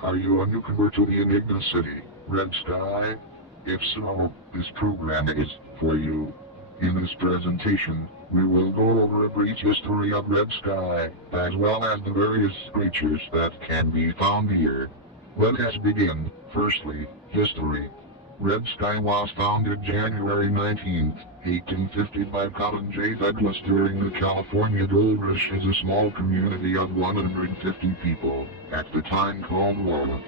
Are you a newcomer to the Enigma City, Red Sky? If so, this program is for you. In this presentation, we will go over a brief history of Red Sky, as well as the various creatures that can be found here. Let us begin. Firstly, history. Red Sky was founded January 19, 1850 by Colin J. Douglas during the California Gold Rush as a small community of 150 people, at the time called Walnut.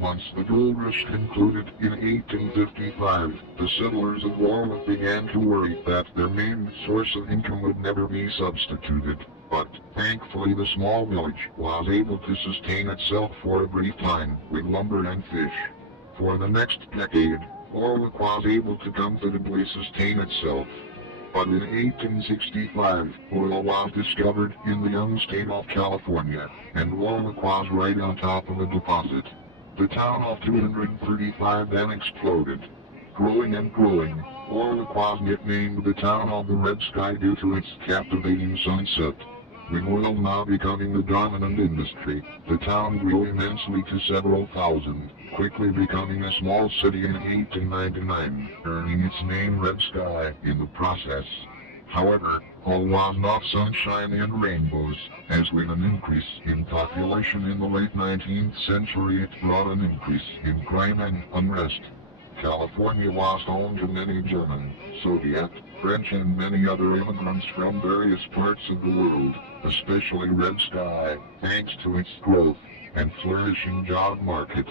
Once the gold rush concluded in 1855, the settlers of Walnut began to worry that their main source of income would never be substituted, but thankfully the small village was able to sustain itself for a brief time with lumber and fish. For the next decade, Walnut was able to comfortably sustain itself. But in 1865, oil was discovered in the young state of California, and Walnut was right on top of a deposit. The town of 235 then exploded. Growing and growing, Walnut was nicknamed the town of the Red Sky due to its captivating sunset. With oil now becoming the dominant industry, the town grew immensely to several thousand, quickly becoming a small city in 1899, earning its name Red Sky in the process. However, all was not sunshine and rainbows, as with an increase in population in the late 19th century it brought an increase in crime and unrest. California was home to many German, Soviet, French and many other immigrants from various parts of the world, especially Red Sky, thanks to its growth and flourishing job market.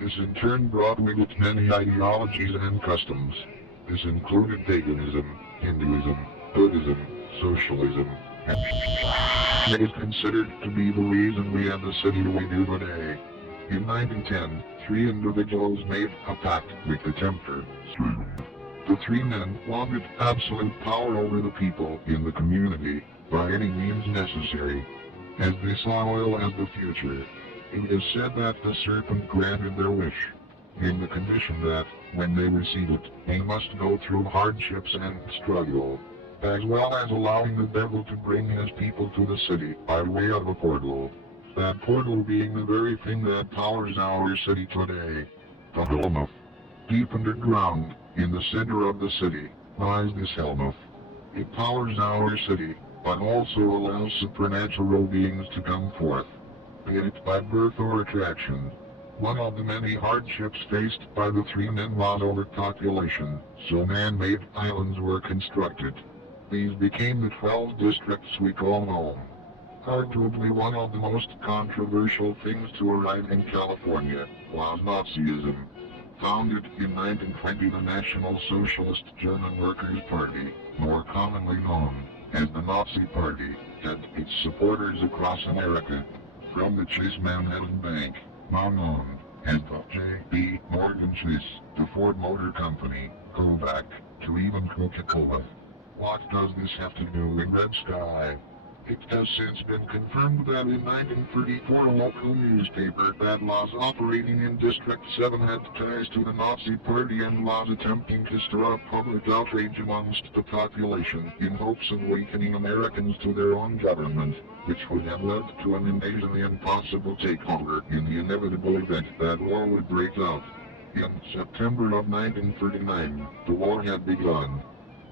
This in turn brought with it many ideologies and customs. This included paganism, Hinduism, Buddhism, socialism, and it is considered to be the reason we have the city we do today. In 1910, 3 individuals made a pact with the tempter. The 3 men wanted absolute power over the people in the community, by any means necessary, as they saw oil as the future. It is said that the serpent granted their wish, in the condition that, when they receive it, they must go through hardships and struggle, as well as allowing the devil to bring his people to the city by way of a portal. That portal being the very thing that powers our city today, the Hellmouth. Deep underground, in the center of the city, lies this Hellmouth. It powers our city, but also allows supernatural beings to come forth, be it by birth or attraction. One of the many hardships faced by the 3 men was overpopulation, so man-made islands were constructed. These became the 12 districts we call home. Arguably one of the most controversial things to arrive in California was Nazism. Founded in 1920, the National Socialist German Workers' Party, more commonly known as the Nazi Party, had its supporters across America, from the Chase Manhattan Bank, now known as the J.P. Morgan Chase, the Ford Motor Company, Kovac, to even Coca-Cola. What does this have to do with Red Sky? It has since been confirmed that in 1934 a local newspaper that was operating in District 7 had ties to the Nazi Party and was attempting to stir up public outrage amongst the population in hopes of awakening Americans to their own government, which would have led to an invasion and possible takeover in the inevitable event that war would break out. In September of 1939, the war had begun.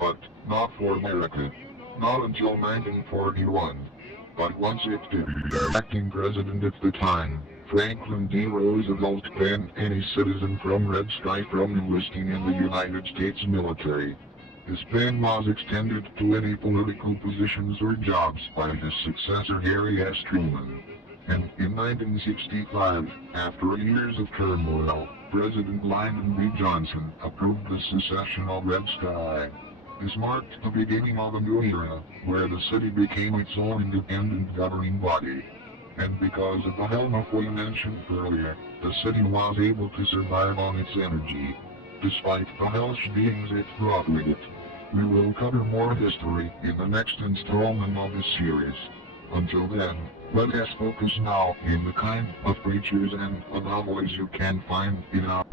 But not for America. Not until 1941. But once it did, the acting president at the time, Franklin D. Roosevelt, banned any citizen from Red Sky from enlisting in the United States military. This ban was extended to any political positions or jobs by his successor Harry S. Truman. And in 1965, after years of turmoil, President Lyndon B. Johnson approved the secession of Red Sky. This marked the beginning of a new era, where the city became its own independent governing body. And because of the Hellmouth we mentioned earlier, the city was able to survive on its energy, despite the hellish beings it brought with it. We will cover more history in the next installment of this series. Until then, let us focus now in the kind of creatures and anomalies you can find in our